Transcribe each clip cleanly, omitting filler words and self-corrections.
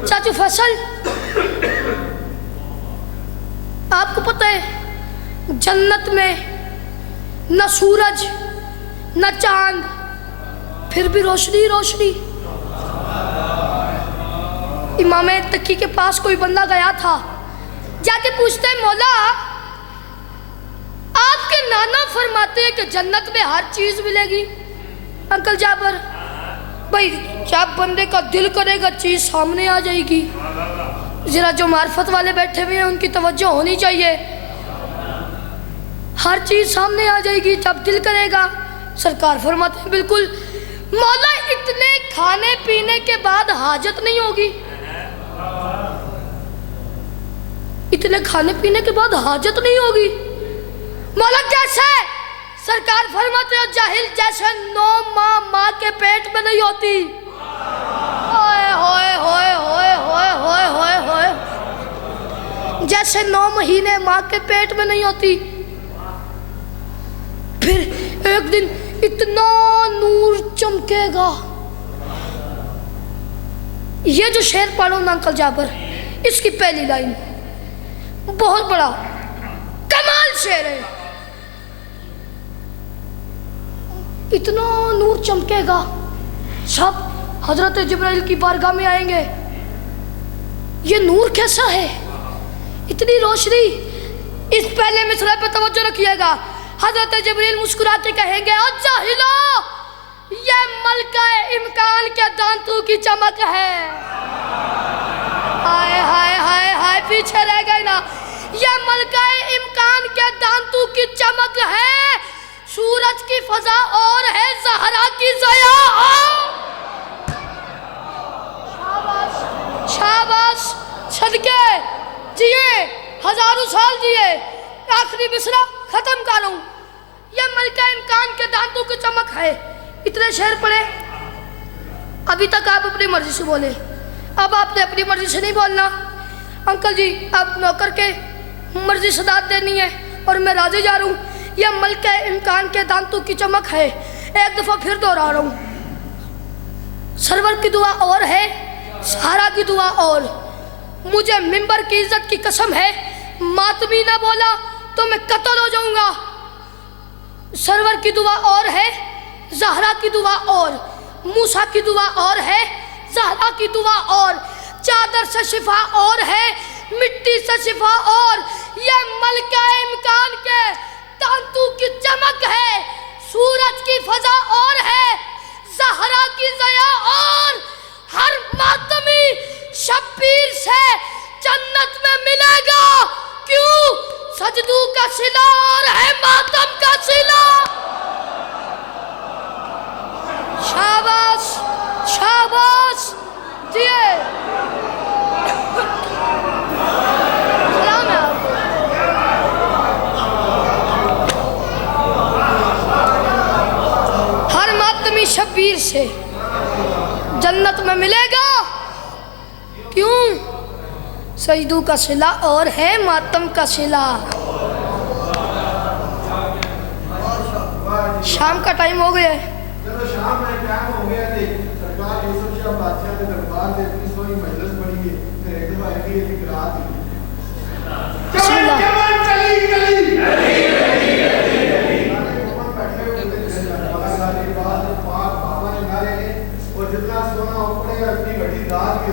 चाचू फैसल, आपको पता है जन्नत में न सूरज न चांद, फिर भी रोशनी रोशनी। इमाम तकी के पास कोई बंदा गया था, जाके पूछते हैं मौला आपके नाना फरमाते हैं कि जन्नत में हर चीज मिलेगी। अंकल जाबर, भाई जब बंदे का दिल करेगा चीज सामने आ जाएगी। जरा जो मार्फत वाले बैठे हुए हैं उनकी तवज्जो होनी चाहिए। हर चीज सामने आ जाएगी जब दिल करेगा। सरकार फरमाते हैं बिल्कुल मौला, इतने खाने पीने के बाद हाजत नहीं होगी। इतने खाने पीने के बाद हाजत नहीं होगी। मौला कैसे? सरकार फरमाते हैं जाहिल जैसे 9 माँ के पेट में नहीं होती। होए होए होए होए होए होए होए होए, जैसे 9 महीने माँ के पेट में नहीं होती। फिर एक दिन इतना नूर चमकेगा। ये जो शेर पढ़ो ना अंकल जाबर, इसकी पहली लाइन बहुत बड़ा कमाल शेर है। इतना नूर चमकेगा, सब हजरत जिब्राइल की बारगाह में आएंगे। ये नूर कैसा है, इतनी रोशनी। इस पहले मिसरा पे तवज्जो रखिएगा। हजरत जिब्राइल मुस्कुराते कहेंगे जाहिलो, ये मलका इम्कान के दांतों की चमक है। हाय हाय हाय हाय, पीछे रह गए ना। ये मलका इम्कान के दांतों की चमक है। सूरज की फजा और है ज़हरा की ज़या। शाबाश शाबाश, सदके जिए, हजारों साल जिए। आखिरी मिसरा खत्म करूं। ये मलका इम्कान के दांतों की चमक है। इतने शेर पड़े। अभी तक आप अपनी मर्जी से बोले, अब आपने अपनी मर्जी से नहीं बोलना। अंकल जी अब नौकर के मर्जी सदात देनी है और मैं राजी जा रहा हूँ। यह मलका इम्कान के दांतों की चमक है। एक दफा फिर दोहरा रहा हूँ। सरवर की दुआ और है, सहारा की दुआ और। मुझे मिंबर की इज्जत की कसम है, मातमी ना बोला तो मैं कत्ल हो जाऊंगा। सरवर की दुआ और है, ज़हरा की दुआ और, मूसा की दुआ और है, ज़हरा की दुआ और। चादर से शिफा और है, मिट्टी से शिफा और। यह मलका इम्कान के दांतों की चमक है। सूरज की फजा और है, ज़हरा की ज़या और। हर मातमी शब्बीर से जन्नत में मिलेगा। क्यों? सजदू का सिला और है मातम का सिला। शाबाश शाबाश जिए। सलाम है आपको। हर मातमी शब्बीर से जन्नत में मिलेगा। क्यों? सजदू का सिला और है मातम का सिला। शाम का टाइम हो गया है। चलो शाम में टाइम हो गया थे। सरकार यूसुफ शाह बादशाह के दरबार में इतनी सोनी मजलिस पड़ी है, फिर एक दफा ऐसी ऐसी क़िराअत हुई। चमन चमन चली गली गली गली गली। कौन बैठे हुए थे बाबा के पास, बाबा ने नारे ने और जितना सोना ऊपरेगा उतनी बड़ी दाद के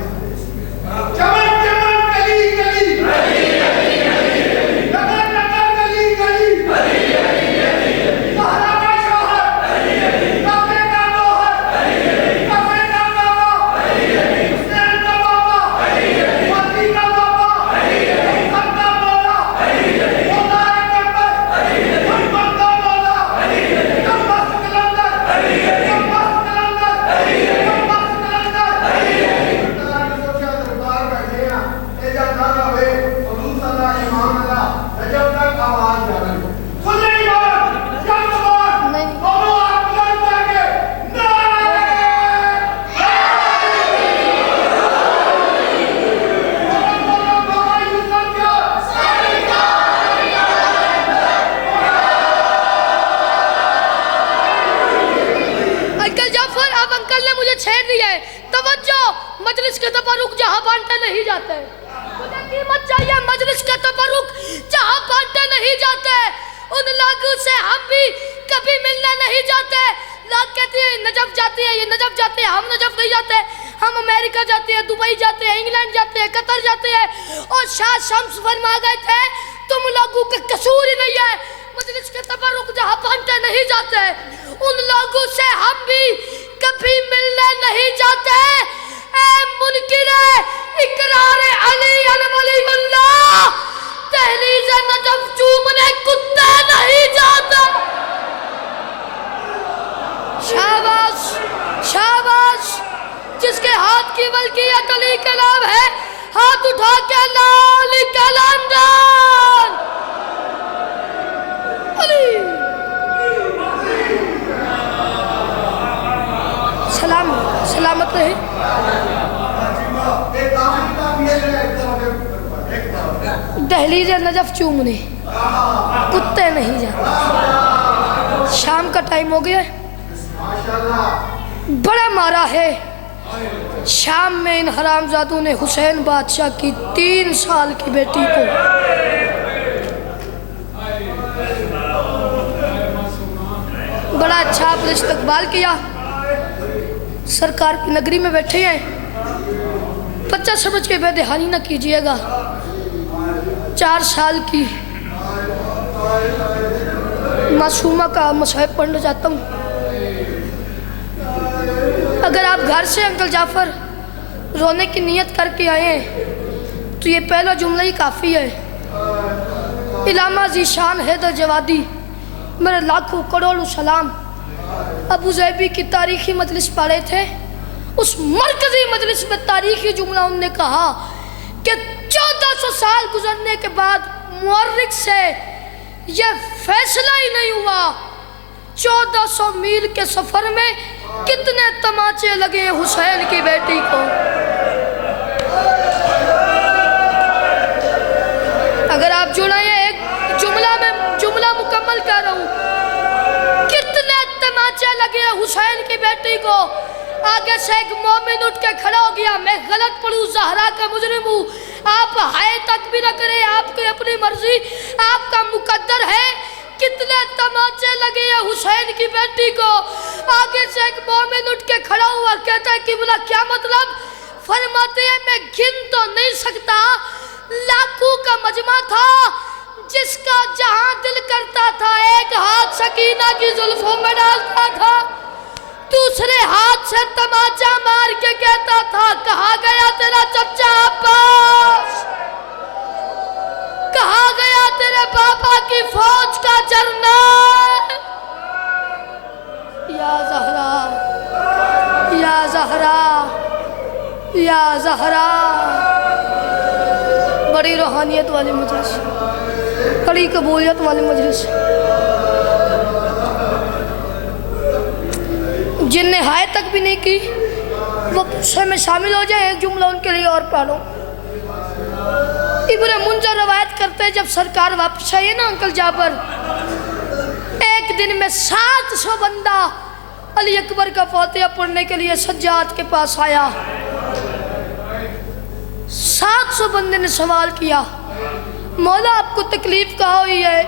चमन चमन गली गली गली गली गली। नगर नगर गली गली गली गली गली। सहारा का शोहर गली गली। कपड़े का मोहर गली गली। कपड़े का बाबा गली गली। हुसैन का बाबा गली गली। फाती का बाबा गली गली। सबका मौला गली गली। मौला अकबर गली गली। मोहम्मद का मौला गली गली। कम्बख्त कलंदर गली गली। कम्बख्त कलंदर गली गली। कम्बख्त कलंदर गली गली। सरकार यूसुफ शाह दरबार बैठे नहीं जाते। मुझे कीमत चाहिए मजलिस का तबरुक जहाँ बांटे नहीं जाते। उन लोगों से हम भी कभी मिलने नहीं जाते। लोग कहते हैं नजफ जाते हैं, ये नजफ जाते हैं, हम नजफ नहीं जाते। हम अमेरिका जाते हैं, दुबई जाते हैं, इंग्लैंड जाते हैं, कतर जाते हैं। और शाह शम्स फरमा गए थे तुम लोगों का कसूर ही नहीं है मजलिस के तबरुक जहाँ बांटे नहीं जाते। उन लोगों से हम भी कभी मिलने नहीं जाते। ऐ मुनकिरे इकरार अली वलीउल्लाह दहलीज नजफ चूमने कुत्ते नहीं जाते। शाबाश शाबाश, जिसके हाथ की मलकियत अली का नाम है, हाथ उठा के लाल कलंदर अली। सलाम सलामत रहे। दहलीज नजफ चूमने कुत्ते नहीं जाते। शाम का टाइम हो गया है, बड़ा मारा है। शाम में इन हरामजादों ने हुसैन बादशाह की 3 साल की बेटी को बड़ा अच्छा आपने इस्तकबाल किया। सरकार की नगरी में बैठे हैं, बच्चा समझ के बेदहानी ना कीजिएगा। 4 साल की मासूमा का मसहब पढ़ना चाहता हूँ। अगर आप घर से अंकल जाफर रोने की नीयत करके आए हैं तो ये पहला जुमला ही काफ़ी है। इलामा ज़ीशान हैदर जवादी मेरे लाखों करोड़ों सलाम अबू ज़ैबी की तारीख़ी मजलिस पढ़े थे। उस मरकज़ी मजलिस में तारीख़ी जुमला उन्होंने कहा कि 1400 साल गुजरने के बाद मुअर्रिख से यह फैसला ही नहीं हुआ 1400 मील के सफ़र में कितने तमाचे लगे हुसैन की बेटी को। अगर आप जुड़े एक जुमला में जुमला मुकम्मल कर रहा हूँ, कितने तमाचे लगे हुसैन की बेटी को। आगे से एक मोमिन उठ के खड़ा हो गया, मैं गलत पढ़ूँ, ज़हरा का मुजरिम हूँ, आप हाय तक भी न करें, आपकी अपनी मर्जी, आपका मुकद्दर है। कितने तमाचे लगे हैं हुसैन की बेटी को। आगे से एक मोमिन उठ के खड़ा हुआ, कहता है कि बोला क्या मतलब? फरमाते हैं मैं गिन तो नहीं सकता, लाखों का मजमा था जिसका जहां दिल करता था एक हाथ सकीना की जुल्फों में डालता था, दूसरे हाथ से तमाचा मार के कहता था कहाँ गया तेरा चचा अब्बास, कहाँ गया तेरे पापा की फौज का जरनल। या ज़हरा या ज़हरा या ज़हरा। बड़ी रूहानियत वाली मजलिस, बड़ी कबूलियत वाली मजलिस। जिनने हाय तक भी नहीं की वो गुस्से में शामिल हो जाए। एक जुमला उनके लिए और पढ़ो। इब्न मुंजर रवायत करते हैं जब सरकार वापस आई ना अंकल जाबर, एक दिन में 700 बंदा अली अकबर का फातिहा पढ़ने के लिए सज्जाद के पास आया। 700 बंदे ने सवाल किया मौला आपको तकलीफ कहाँ हुई है?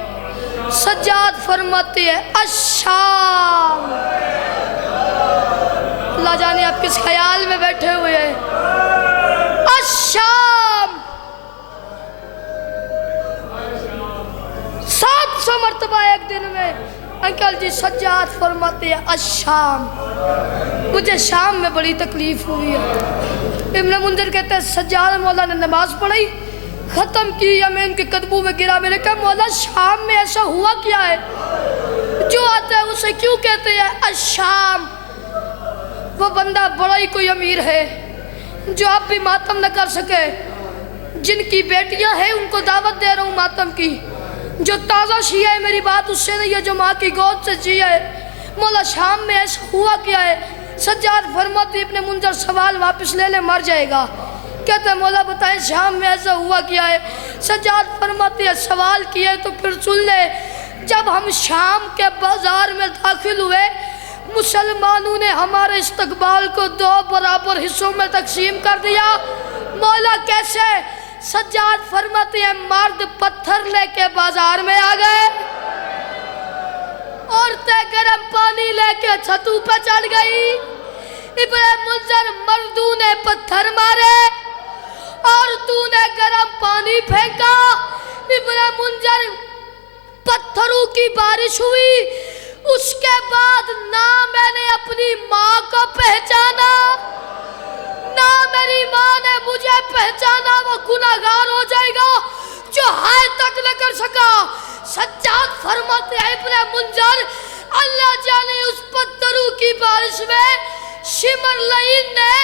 सज्जाद फरमाते हैं अशाम। अल्लाह जाने आप किस ख्याल में बैठे हुए हैं। अशाम 700 मरतबा एक दिन में अंकल जी सज्जाद फरमाते हैं अशाम, मुझे शाम में बड़ी तकलीफ हुई है। इब्न मुंज़िर कहते हैं सज्जाद मौला ने नमाज पढ़ी, ख़त्म की, या मैं उनके कदमों में गिरा। मैंने कहा मौला शाम में ऐसा हुआ क्या है? जो आता है उसे क्यों कहते हैं अशाम? वो बंदा बड़ा ही कोई अमीर है जो आप भी मातम न कर सके। जिनकी बेटियां हैं उनको दावत दे रहा हूँ मातम की। जो ताज़ा शिया है मेरी बात उससे नहीं है, जो माँ की गोद से जिया है। मौला शाम में ऐसा हुआ क्या है? सज्जाद फरमाते इब्न मुंज़र सवाल वापस ले ले मर जाएगा। कहते मौला बताएं शाम में ऐसा हुआ क्या है? सज्जाद फरमाते सवाल किया तो फिर सुन ले। जब हम शाम के बाजार में दाखिल हुए मुसलमानों ने हमारे इस्तकबाल को 2 बराबर हिस्सों में तकसीम कर दिया। मौला कैसे? सज्जाद फरमाते हैं मर्द पत्थर लेके बाजार में आ गए, औरतें गर्म पानी लेके छतू पे चढ़ गई। इब्ने मुंजर मर्दों ने पत्थर मारे, औरतों ने गर्म पानी फेंका। इब्ने मुंजर पत्थरों की बारिश हुई। उसके बाद ना मैंने अपनी माँ को पहचाना, ना मेरी माँ ने मुझे पहचाना। वो गुनाहगार हो जाएगा जो हाय तक न कर सका। सज्जाद फरमाते हैं इब्ने मुंजर, अल्लाह जाने उस पत्थरों की बारिश में शिमर लईन ने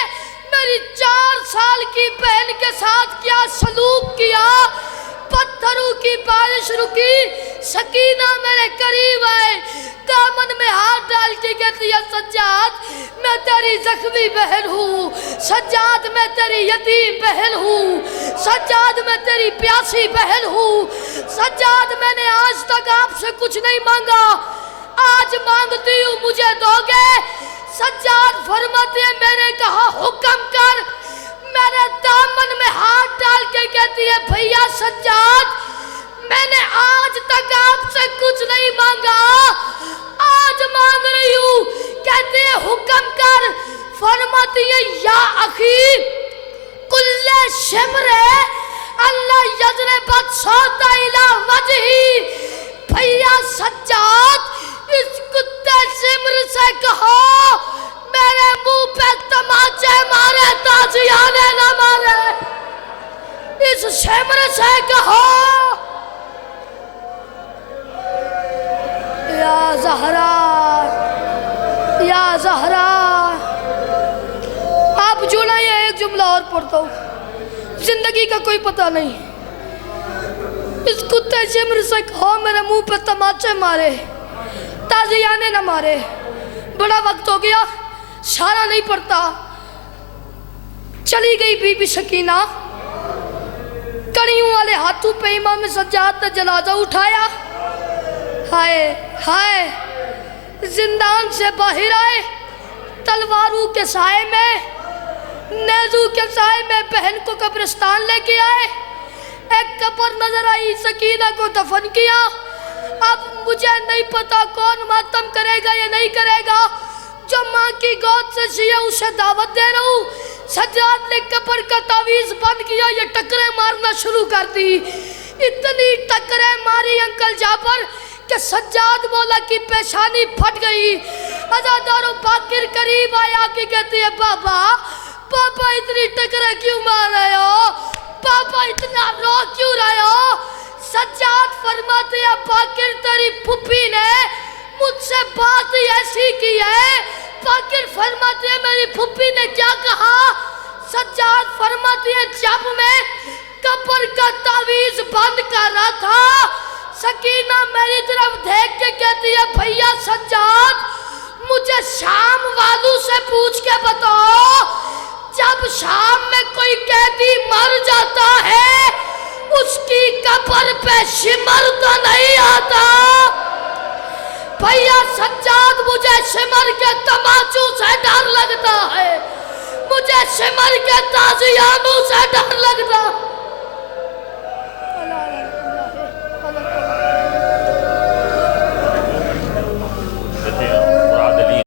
मेरी 4 साल की बहन के साथ क्या सलूक किया। पत्थरों की बारिश रुकी, सकीना मेरे करीब आए, दामन में हाथ डाल के कहती है सज्जाद मैं तेरी जख्मी बहन हूँ, सज्जाद मैं तेरी यतीम बहन हूँ, सज्जाद मैं तेरी प्यासी बहन हूँ, सज्जाद मैंने आज तक आपसे कुछ नहीं मांगा, आज मांगती हूँ मुझे दोगे। सज्जाद फरमाते हैं मैंने कहा हुक्म कर। मैंने दामन में हाथ डाल के कहती है भैया सज्जाद मैंने आज तक आपसे कुछ नहीं मांगा, आज मांग रही हूँ। कहते हैं हुक्म कर। फरमाती है या अखी कुल्ले शिमरे अल्लाह यजरे बदसौता इला वजही। भैया सज्जाद इस कुत्ते शिमर से कहो मेरे मुंह पे तमाचे मारे ताजियाने न मारे। इस शिमर से कहो या ज़हरा, या ज़हरा। आप जो ना ये एक जुमला और पढ़ता हूँ, जिंदगी का कोई पता नहीं। इस कुत्ते शिमर से कहो मेरे मुंह पे तमाचे मारे ताजियाने न मारे। बड़ा वक्त हो गया, सारा नहीं पड़ता। चली गई बीबी सकीना, कड़ियों वाले हाथों पे इमाम सज्जाद ने जनाजा उठाया। हाय हाय, जिंदान से बाहर आए, तलवारों के साए में, नेज़ू के साए में बहन को कब्रिस्तान लेके आए। एक कब्र नजर आई, सकीना को दफन किया। अब मुझे नहीं पता कौन मातम करेगा या नहीं करेगा। जो माँ की गोद से जिया उसे दावत दे रहा हूँ। सज्जाद ने कब्र का तावीज बंद किया, ये टकरे मारना शुरू कर दी। इतनी टकरे मारी अंकल जाबर कि सज्जाद मौला की पेशानी फट गई। अज़ादारों बाकिर करीब आया कि कहती है बाबा पापा इतनी टकरे क्यों मार रहे हो, पापा इतना रो क्यों रहे हो। सज्जाद फरमाते हैं बाकिर तेरी फुप्पी ने मुझसे बात ऐसी की है। बाकिर फरमाते हैं मेरी फुप्पी ने क्या कहा। सज्जाद फरमाते हैं जब मैं कब्र का तावीज बंद कर रहा था, सकीना मेरी तरफ देख के कहती है भैया सज्जाद मुझे शाम वालों से पूछ के बताओ, जब शाम में कोई कैदी मर जाता है उसकी कब्र पे शिमर तो नहीं आता। भैया सज्जाद मुझे शिमर के तमाचों से डर लगता है, मुझे शिमर के ताजियानों से डर लगता है।